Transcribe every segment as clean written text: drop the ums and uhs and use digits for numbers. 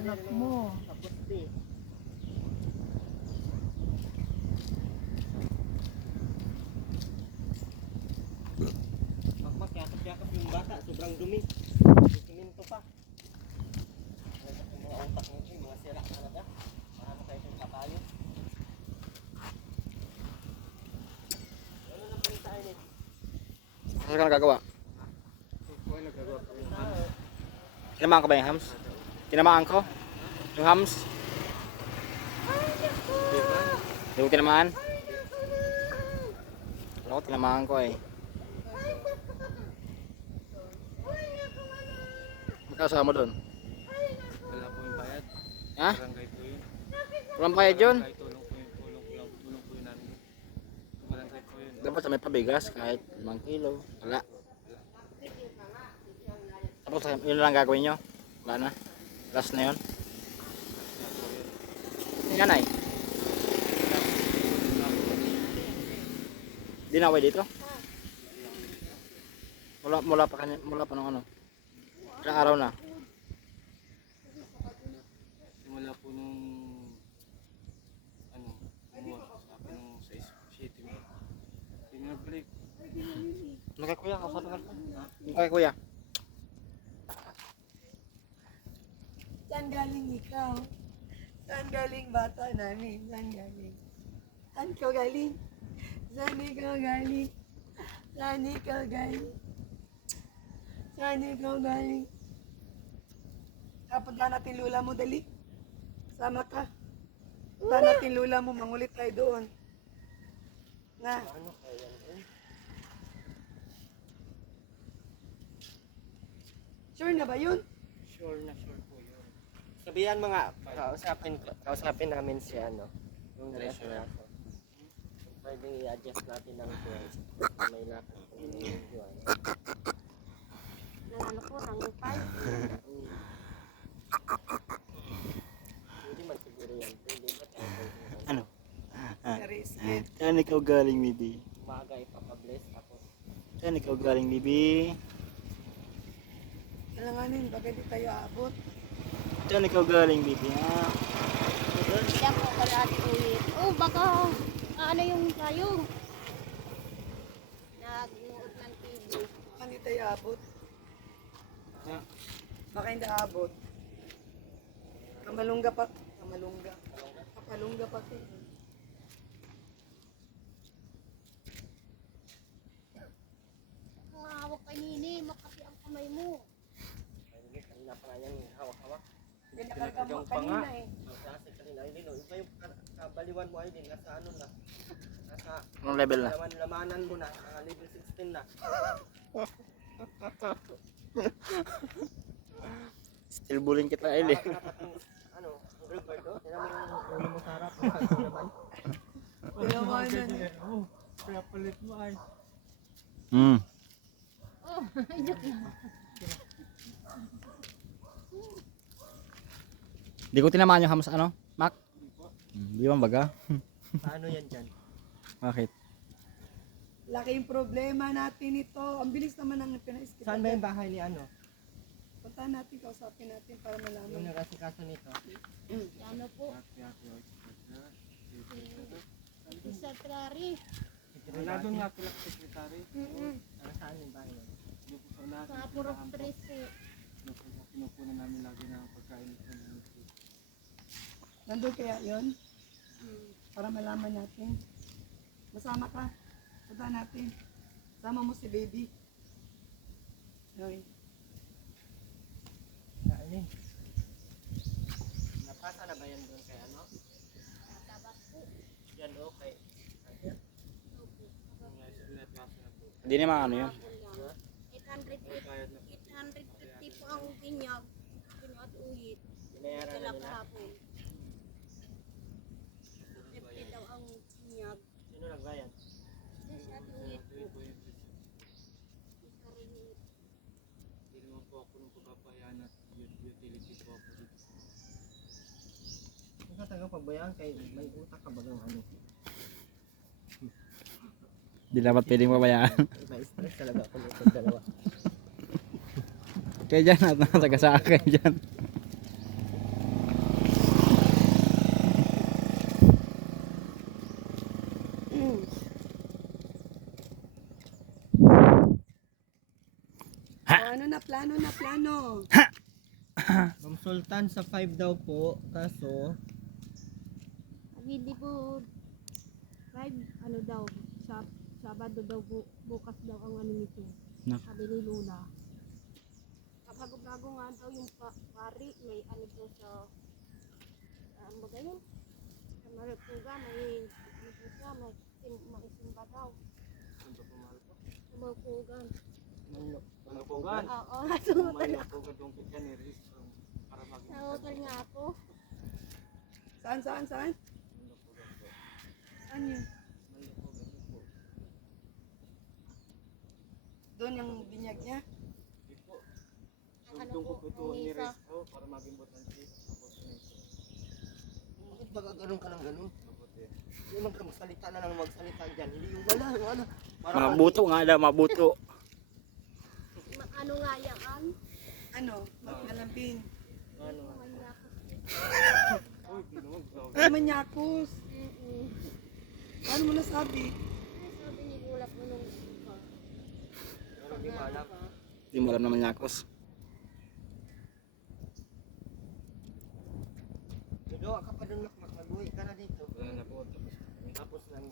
anak mo. Yakap-yakap yung bata, sobrang dumi. Siminto pa. Yung mga utak nito, yung mga sira talaga. Marami kayo yung kapayo. Ano na palitain eh? Ano ka nagagawa? Tinamaan ka ba yung hams? Tinamaan ko? Yung hams? Hindi ko tinamaan? Ako tinamaan ko eh. Magkasama mo doon? Wala po yung bayad. Ha? Barangay po yun. Walang bayad yun? Tulong po yun namin. Barangay po yun. Dapat sa may pabigas kahit 5 kilo. Wala. Tapos yun lang gagawin nyo? Wala na? Last na yun? Yanay? Dinaway dito? Mula pa nung ano? Ilang araw na? Simula po nung ano, sa akin nung 6 May. Hindi nag-break. Ano kay kuya? Kausapin ka? Ano kay kuya? Saan galing ikaw? Saan galing bata namin? Saan galing? Saan ikaw galing? Saan ikaw galing? Saan ikaw galing? Saan ikaw galing? Punta natin lula mo, dali. Sama ka. Punta natin lula mo, mangulit tayo doon. Na. Sure na ba yun? Sure po yun. Sabihan mga, kausapin namin si ano, yung treasurer ko. Pwedeng i-adjust natin ng price. May lakad po yun. Ano po, ng upay. Hindi man siguro yan. Pwede ba tayo? Ano? Karisket. Saan ikaw galing, baby? Umaga ipapabless tapos Saan ikaw galing, baby? Alanganin, bakit di tayo abot? Saan ikaw galing, baby? Ha? Hindi ako kalahati ulit. Oh, baka ano yung tayo? Nagnuot ng TV. Baka hindi tayo abot. Baka hindi abot. Kamalungga pa. Kamalungga. Kapalungga pa. Hawak kay Nini, makati ang kamay mo. kanina pa nga yan hawak-hawak. Ganda ka kanina eh. Ang klase kanina. Ay, Lino, iba yung kabaliwan mo ay din. Nasa ano na. Nasa Anong level na? lamanan mo na. Level 16 na. Still bullying kita, Eli. Ano, Gilbert, oh. Tinan mo yung ulo mo sa harap. Ano naman? Pinawanan eh. Kaya palit mo ay. Oh, joke lang. Di ko tinamaan yung hams, ano? Mac? Di ba baga? Paano yan dyan? Bakit? Laki yung problema natin ito. Ang bilis naman ang pinaiskip. Saan ba yung bahay ni ano? Puntahan natin, kausapin natin para Yung malaman. nagkasikaso nito? Ano po? Si Satrari. Wala doon nga pala sekretary. Saan yung bahay nun? Sa Purok 3 po. Pinupunan namin lagi ng pagkain. Nandun kaya yun? Para malaman natin. Masama ka. Puntahan natin. Sama mo si baby. Okay. Ano? Napasa na ba yan doon kay ano? Tabas po. Yan o, kay... Hindi naman ano yun. 850 po ang pinyag. Pinyag uhit. Binayaran na Kailang nila. kahapon. 50 daw ang pinyag. Sino nagbayan? Kasi si ate uhit po. Hindi naman po ako nung pagpapayan at utility po ako dito. Kung sa tagang pagbayaan kay may utak ka bagang ano? Di dapat pwedeng mabayaan. May stress talaga ako nung dalawa. Kaya dyan, at nakataga sa akin dyan. Plano na, plano na, plano. Ma'am Sultan sa 5 daw po, kaso Hindi po, ano daw, Sabado daw po, bukas daw ang ano nito. Nak. Sabi ni Luna. Bago nga daw yung pari, may ano daw sa, ano ba yun? Sa Marutuga, may maisimba daw. Sa Marutugan. Malukugan. Oo, nasutan na. Malukugan yung kita ni Riz para maging Nasutan nga ako. Saan? Saan yun? Doon yung binyag niya? Ang ano Doon po, ko po ang ni isa. Riz para maging butante. Bakit baga ganun ka ng ganun? Yung magsalita na lang magsalita dyan. Hindi yung wala. Mabuto nga daw, mabuto. Ano nga yan? Ano? Magkalambing. Ano? Manyakos. Paano mo nasabi? Sabi ni Lula po nung Pero hindi mo alam. Hindi mo alam naman yakos. Doon ka pa doon mag-uwi ka na dito. Wala na po. Tapos lang,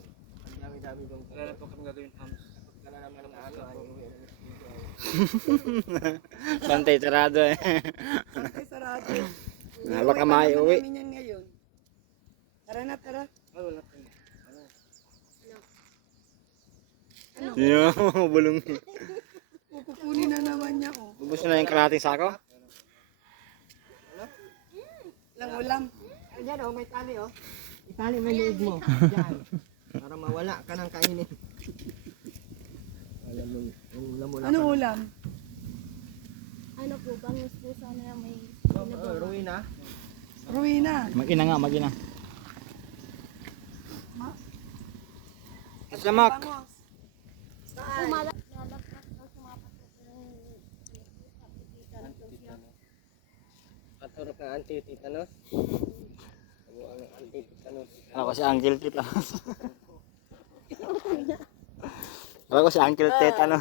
ang dami-dami doon. Wala na po kami gagawin hams. Tapos ka na naman ng ano, ay uwi na ng studio. Bantay sarado eh. Pantay sarado. Baka maiuwi. Namin yan ngayon. Tara na, tara. Ay, wala po. Ano? Yo, bulong. Kukunin na naman niya, oh. Ubus na yung kalahating sako. Lang ulam. Ayan oh, may tali oh. Itali mo yung leeg mo. Diyan. Para mawala ka ng kainin. Alam mo, ulam mo lang. Anong ulam? ano po, bangus po sana may Ruina. Ruina. Mag-ina nga, mag-ina. Samak. Bangos. Saan? Lalagpas daw sumapat po yung tititan daw siya. Katurok ng anti-tetanus. Ang anti-tetanus. Ano ko si Uncle Tit. Ano ko si Uncle Tit, ano?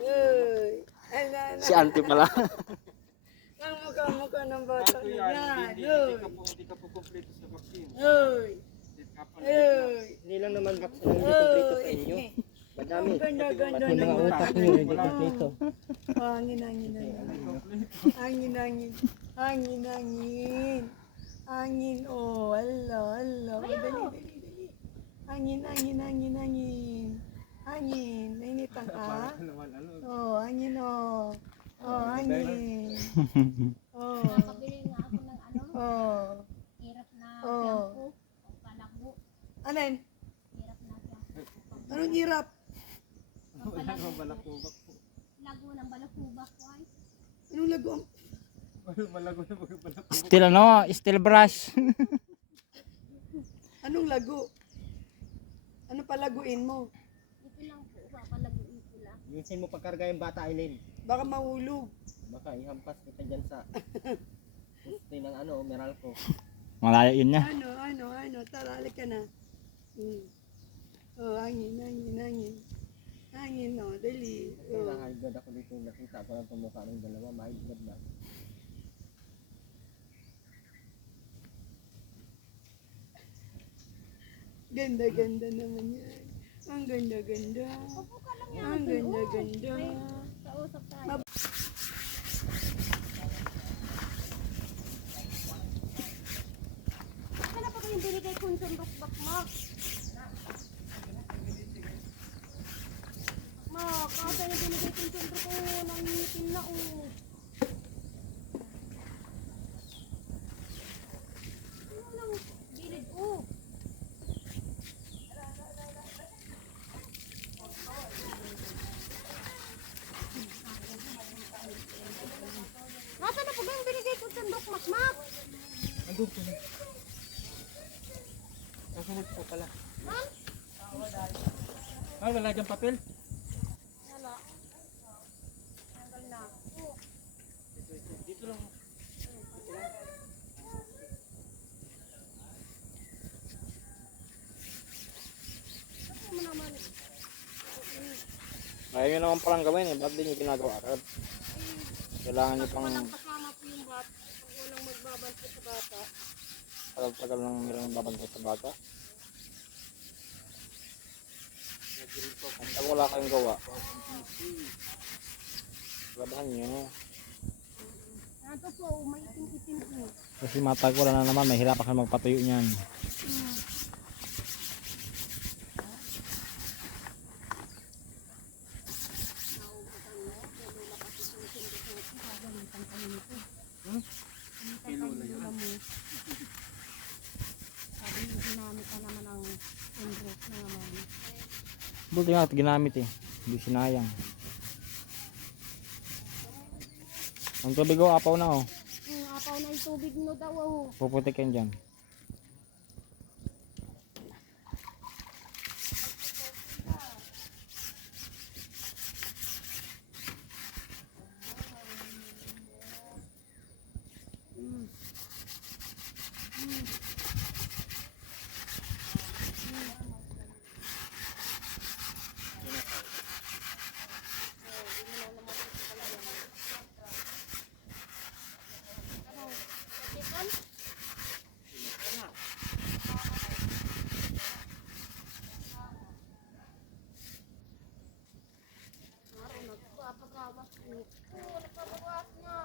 Uy. Ala, Si Auntie pala. ang mukha ng bata na yan. Hindi ka po kompleto sa vaccine. Uy. Uy. Hindi lang naman vaccine ang hindi kompleto sa inyo. Madami. Ang ganda-ganda Yung mga ng utak nyo, hindi kompleto. Hangin. Hangin, oh, ala. Dali. Hangin. Hangin, nainitan ka? Oh, hangin, oh. Oh, hangin. Oh, Nakabili nga ako ng ano, oh. hirap na Oh. shampoo, o palago, Alin? hirap na shampoo. Anong hirap? Lago ng balakubak ko ay. Anong lago? Still ano, still brush. Anong lago? Ano palaguin mo? Ito lang po, papalaguin ko lang. Minsan mo pagkarga yung bata, Aileen. Baka mahulog. Baka ihampas kita dyan sa puste ng ano, Meralco. Malayo yun niya. Ano? Tara, halika ka na. Oh, hangin. Hangin, no, dali. Kung Oh. nakaigad ako dito, nakita ko lang itong mukha ng dalawa, maigad na. Ganda naman yan. Ang ganda. Upo ka lang yan. Ang ganda. Kausap tayo. Kaya pa kayong binigay kong sundok-bak mo? Ma, kasi yung binigay kong sundok ko ng ngitin na oh. Ano lang, bilid ko. Nasaan na po ba yung binigay kong sundok, Makmak? Andun ko na. Kasunod po pala. Ma'am? Ah, wala dyan papel? Wala. Tanggal na. Oh. Dito lang. Ano mo naman? Kaya nyo naman palang gawin eh. Ba't di nyo ginagawa agad? Kailangan nyo Pag pang walang kasama po yung bata, pag walang magbabantay sa bata, tagal-tagal ng meron babantay sa bata. At pag wala kayong gawa, labahan nyo. ano po, may itim-itim po. Kasi matagal na naman, mahirapan ka magpatuyo niyan. Sabi mo, ginamit ka naman ang envelope na naman. Buti nga, ginamit eh. Hindi sinayang. Ang tubig oh, apaw na oh. Apaw na yung tubig mo daw. Oh. Puputik yan dyan. Nagpapawas na.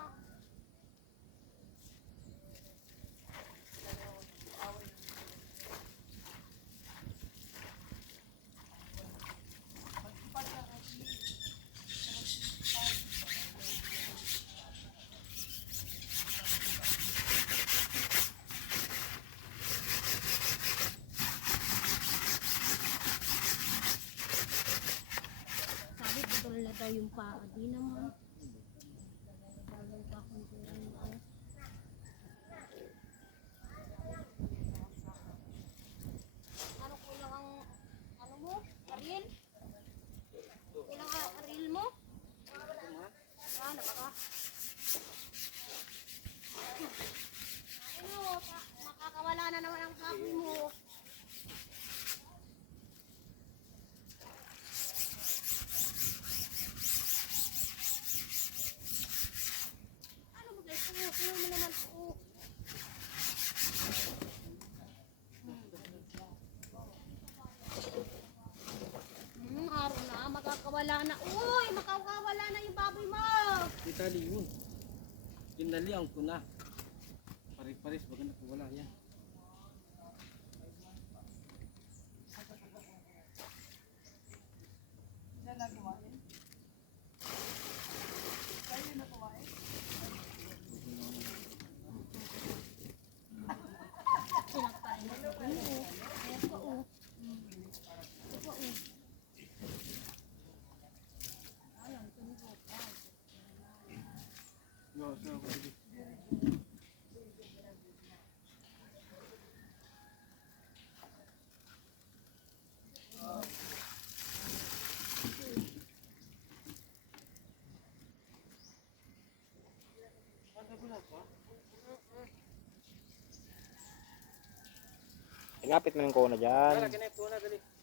Sabi, putol na daw yung paa. Di naman. Bagal pa kung tuloy ko. Ano kulang ang, ano mo? Aril? Kulang ang aril mo? Ah, napaka. Ano, makakawala na naman ang kapoy mo. Ano mo guys? Tuyo mo naman po. Araw na, makakawala na. Uy, makakawala na yung baboy mo. Kita yun. Ginaliang ko na. Paris-paris, baga nakawala yan. Yan na kumain. Kayo na kumain. Pinagpain na po. Ayan po, oh. Ito po, oh. Ayan, tumibok. Ilapit mo yung kona dyan. Kaya kinay po na, dali.